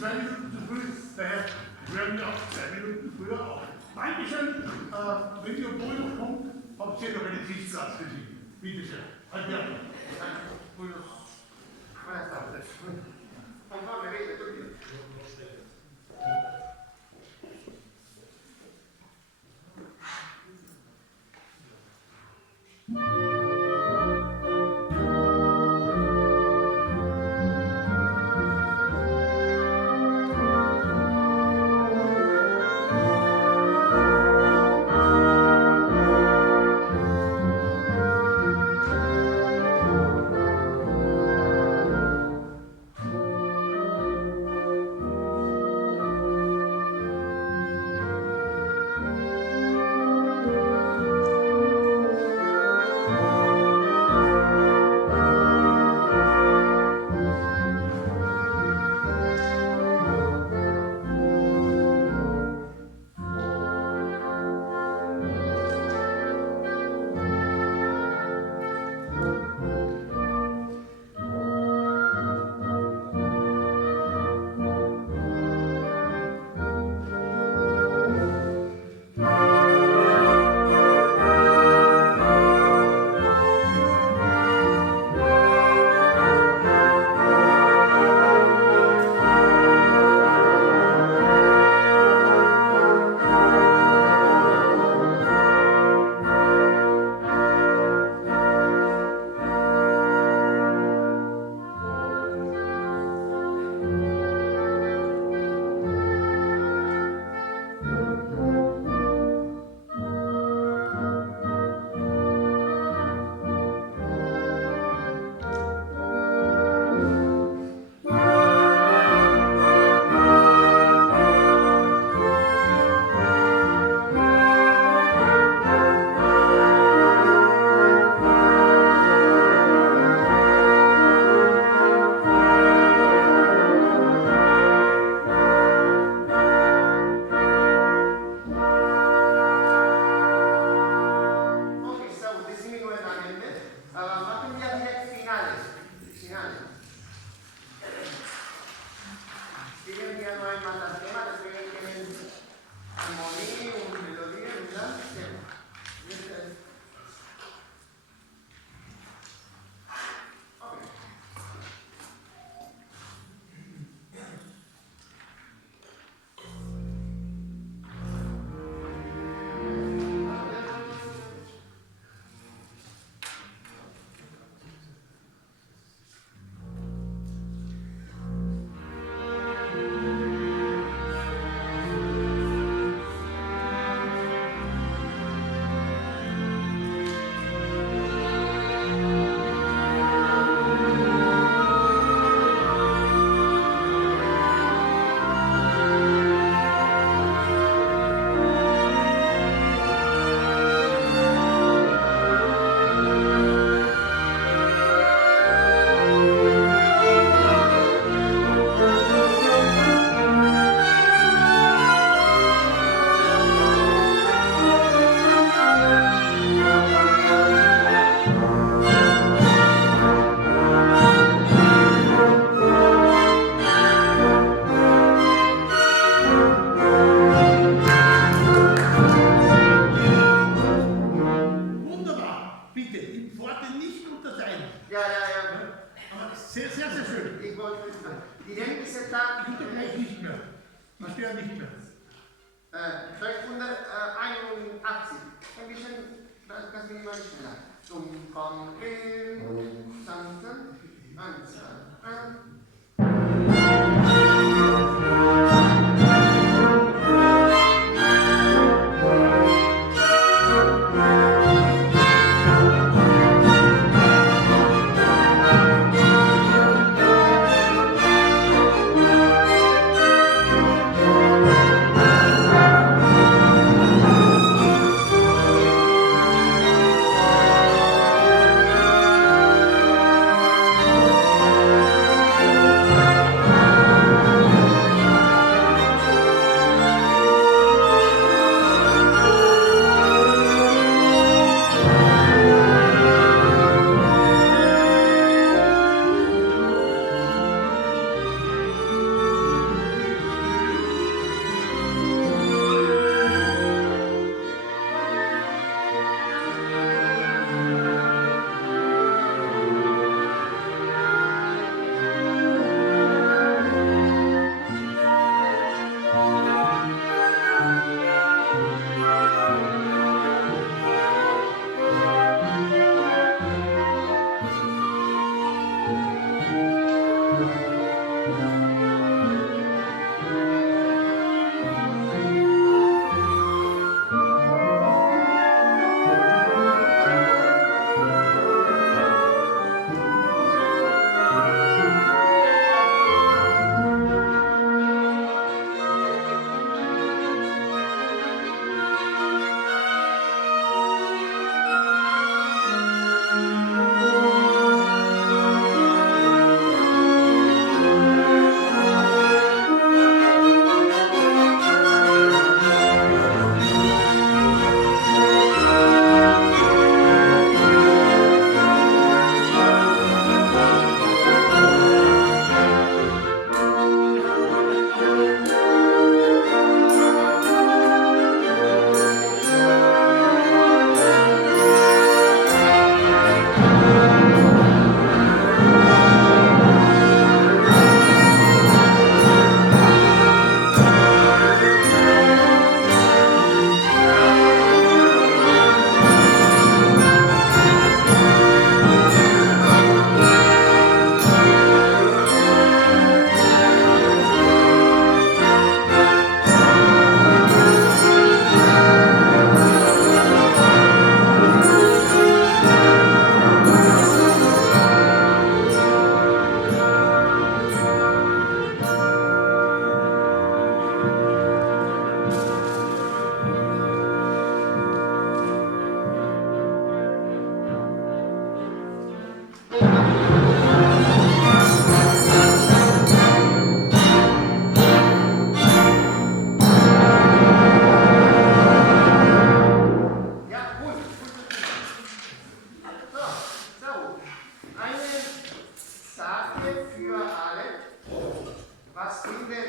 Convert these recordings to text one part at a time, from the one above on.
2 Minuten zu früh, daher hören wir auch 2 Minuten früher auf. Dankeschön, wenn die Oboe noch kommt, habt ihr noch einen Sitzplatz für Sie. Bitte schön. Alberto. Buenas tardes. Conforme veis, tutti. Vielleicht 181. Ein bisschen, das minimal schneller. Zum Kommen in Santen. 1, 2, 3.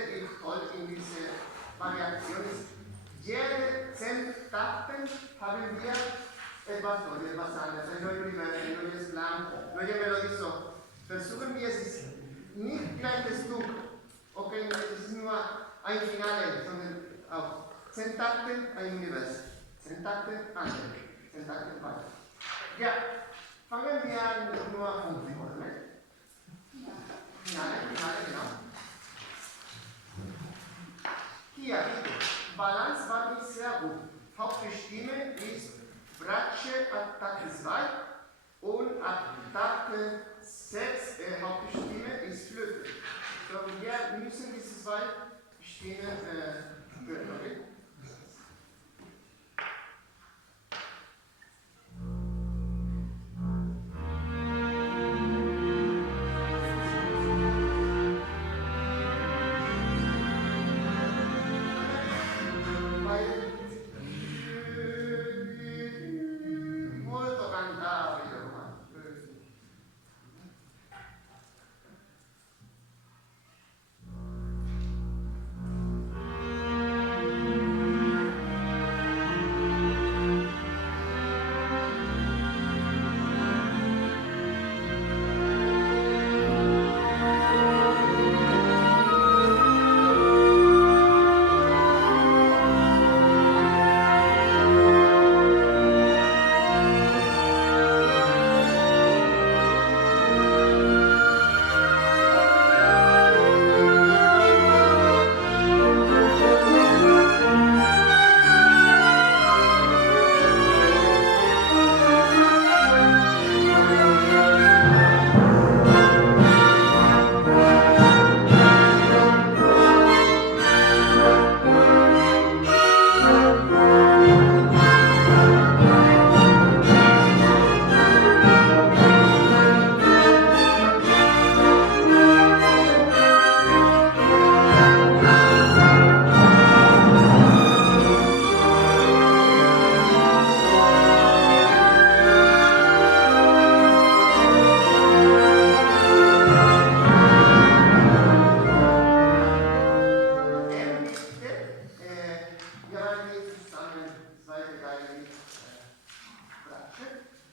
ich toll in dieser Variation ist, jede 10 Takten haben wir etwas Neues, etwas anderes, ein neues Universum, ein neues Land, neue Melodie. So, versuchen wir, es ist nicht gleiches Stück, okay, es ist nur ein Finale, sondern auf 10 Takten ein Universum, 10 Takten andere, 10 Takten weiter. Ja, fangen wir an nur von vorne. Finale, genau. Hier, bitte. Balance war nicht sehr gut. Hauptstimme ist Bratsche ab Takt 2 und ab Takt 6 Hauptstimme ist Flöte. So, wir müssen diese 2 Stimmen hören, okay? Molto cantabile ormai.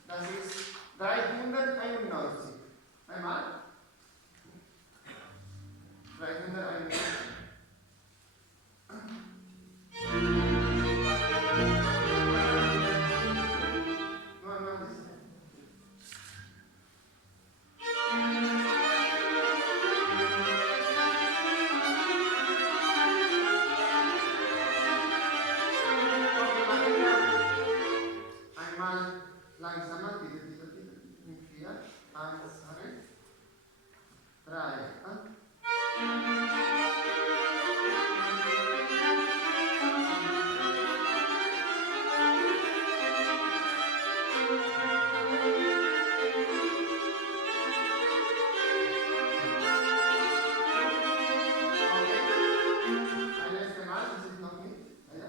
Das ist 391. Einmal. 391. Einmal langsamer, bitte. In 4, 1, 3. Ein letztes Mal, das ist noch nicht. Ja.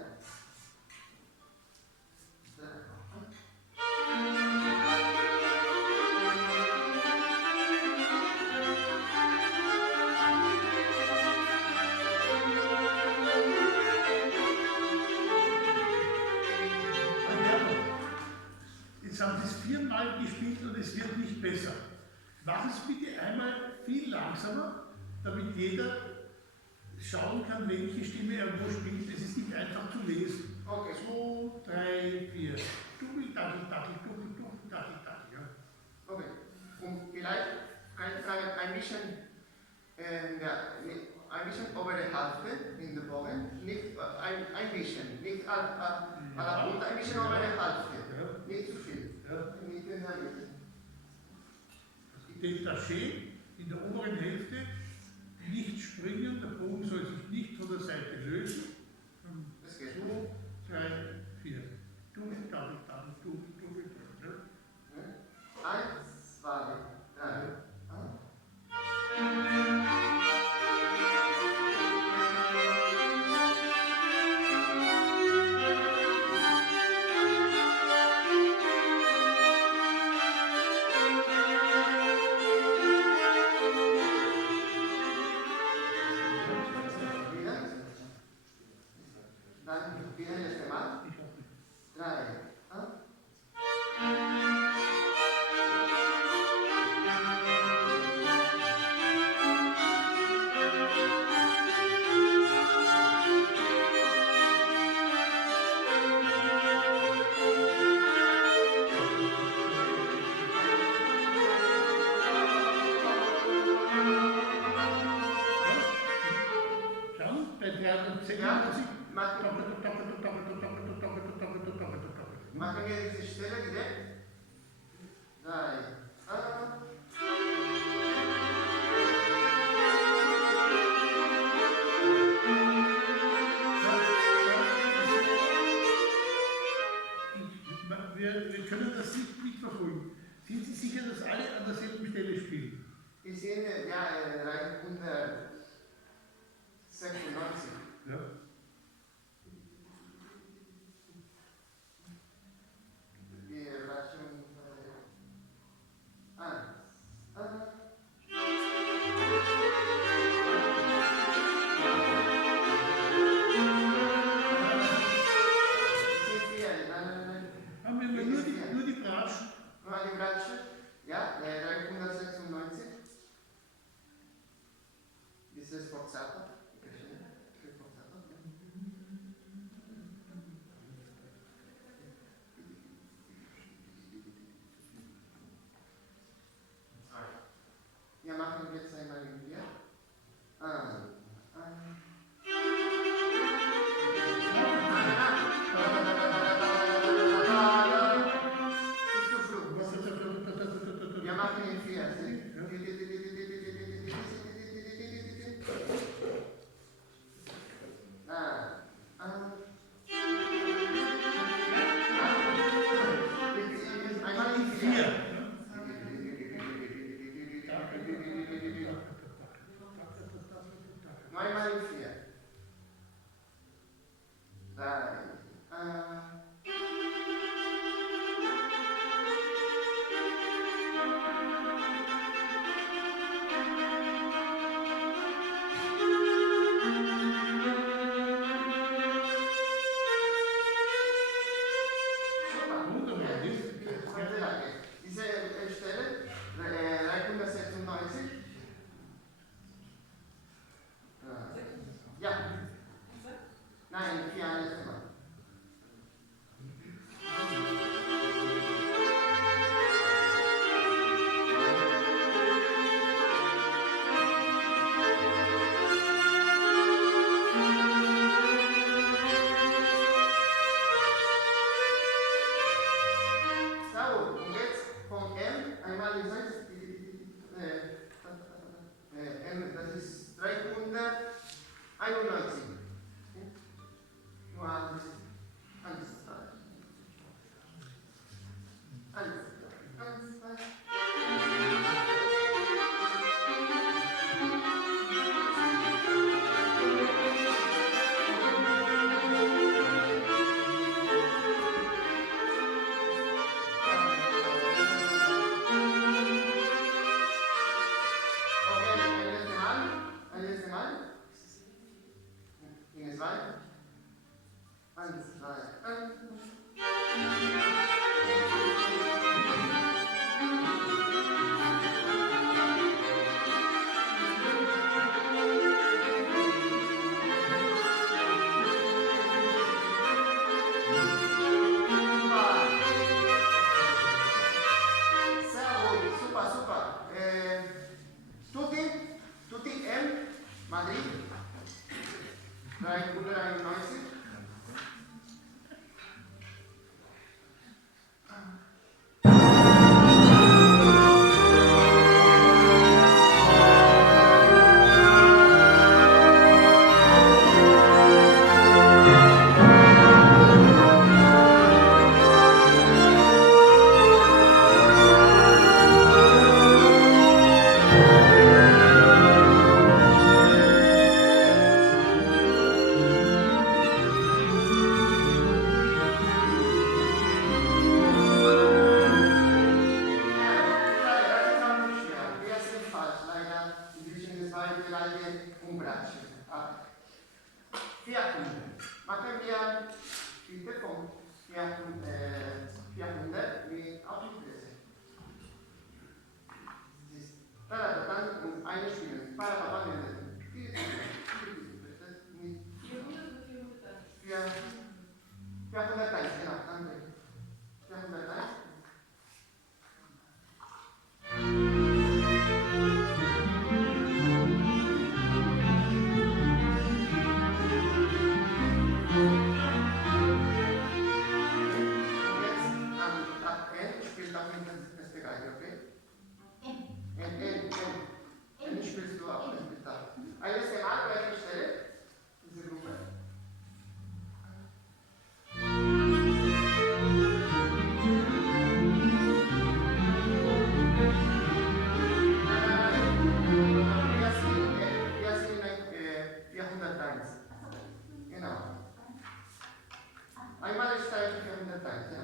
Jetzt haben Sie es 4-mal gespielt und es wird nicht besser. Machen Sie bitte einmal viel langsamer, damit jeder schauen kann, welche Stimme er wo spielt. Es ist nicht einfach zu lesen. Okay. 2, 3, 4. Dubbel, Daddel, Daddel, Dubbel, Dubbel, Daddel, Daddel. Ja. Okay. Und vielleicht ein bisschen, ein bisschen über die Hälfte in der Bogen, nicht ein bisschen, nicht à la punta, ein bisschen über die Hälfte, nicht zu viel. Ja. Nicht in der Mitte. Detaché in der oberen Hälfte, nicht springen, der Bogen soll sich nicht von der Seite lösen. Das geht. 2, 3, 4. Dubbel, Daddel, Daddel, Dubbel, Dubbel, Dubbel. 1, 2, 3. 396. Ja, machen wir diese Stelle direkt. 3. Wir können das nicht verfolgen. Sind Sie sicher, dass alle an derselben Stelle spielen? Ich sehe, ja, 396. Ja. Wir lassen. Haben wir nur die Bratschen? Nur die Bratsche? Ja, 396. Dieses Forzato. Wir machen jetzt einmal in hier. Wir machen in 4. Einmal in 4. Neunmal in 4. 3. Diese Stelle, 396. Ja. Nein, 4 alles immer. So, und jetzt von M einmal in 6. Das ist 391. Nur alles. Tutti M, Madrid, 391. 1. Genau. Einmal ist Steigen 401, ja.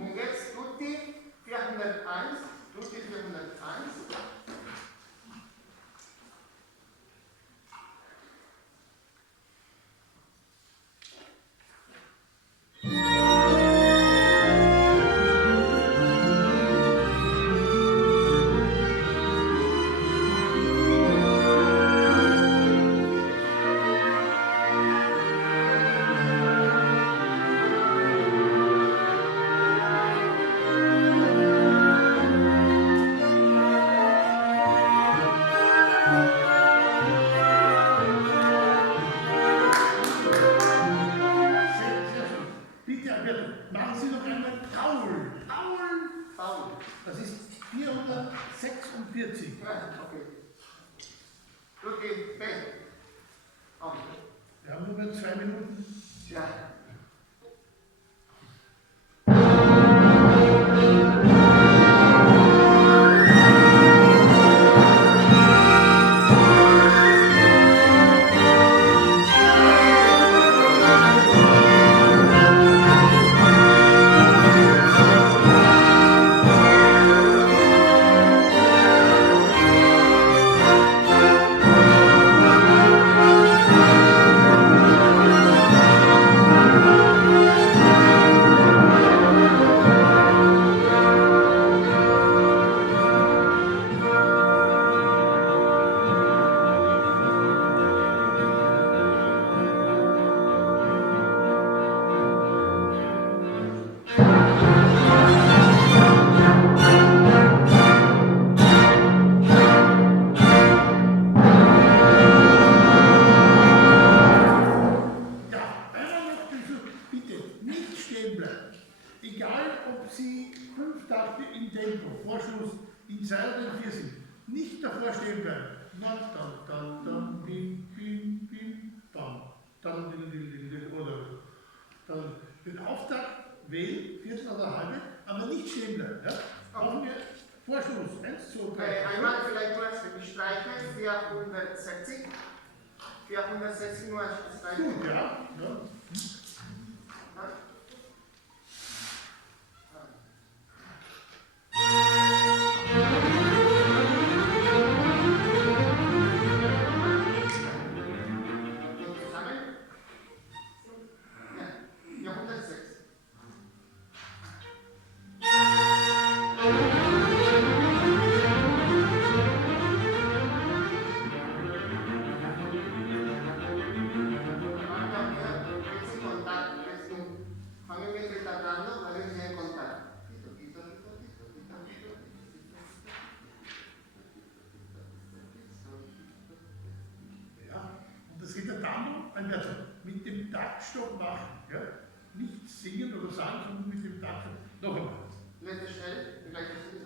Und jetzt tutti 401, tutti 401. Sehr schön. Bitte, Alberto, machen Sie noch einmal Paul. Paul. Paul. Das ist 446. Ja, okay. Tutti B. Auch. Wir haben nur mehr 2 Minuten. Ja. Ja, einmal noch bitte, bitte nicht stehen bleiben. Egal, ob Sie 5 Takte im Tempo, Vorschluss in 2 oder in 4 sind, nicht davor stehen bleiben. Na, dann, bim, bim, bim, bam, dann, oder dann den Auftakt wählen, Viertel oder halbe, aber nicht stehen bleiben. Ja? Brauchen wir Vorschluss, 1, 2, 3. Einmal vielleicht nur als Streiche 460. 460 nur als Streiche. Gut, ja. Ja. Zusammen? Ja, 406. Fangen wir retardando, weil wir nicht contar. Ja, und das geht ja dann, Alberto, mit dem Taktstopp machen. Ja? Nicht singen oder sagen, sondern mit dem Taktstopp. Noch einmal. Letzte schnell, gleich das wieder.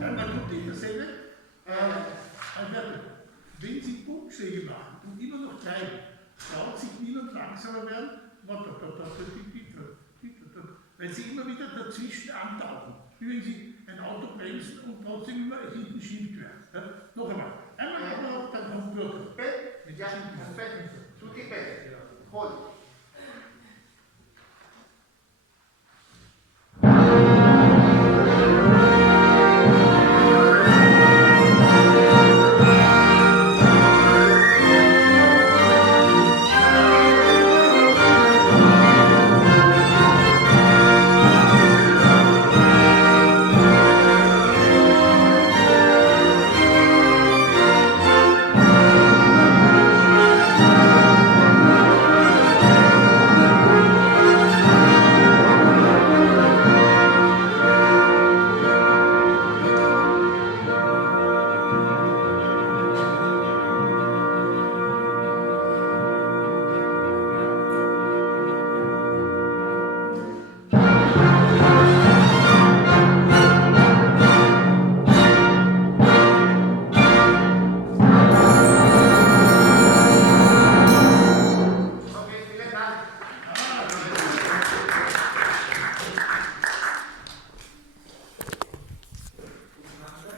Dann mal gut dasselbe. Alberto, wenn Sie Punktschläge machen und immer noch treiben, traut sich niemand langsamer werden, weil Sie immer wieder dazwischen antauchen. Wie wenn Sie ein Auto bremsen und trotzdem immer hinten schiebt werden. Ja? Noch einmal. Einmal, dann kommt durch. Pet, ja, perfetto. Tutti pet. Hold.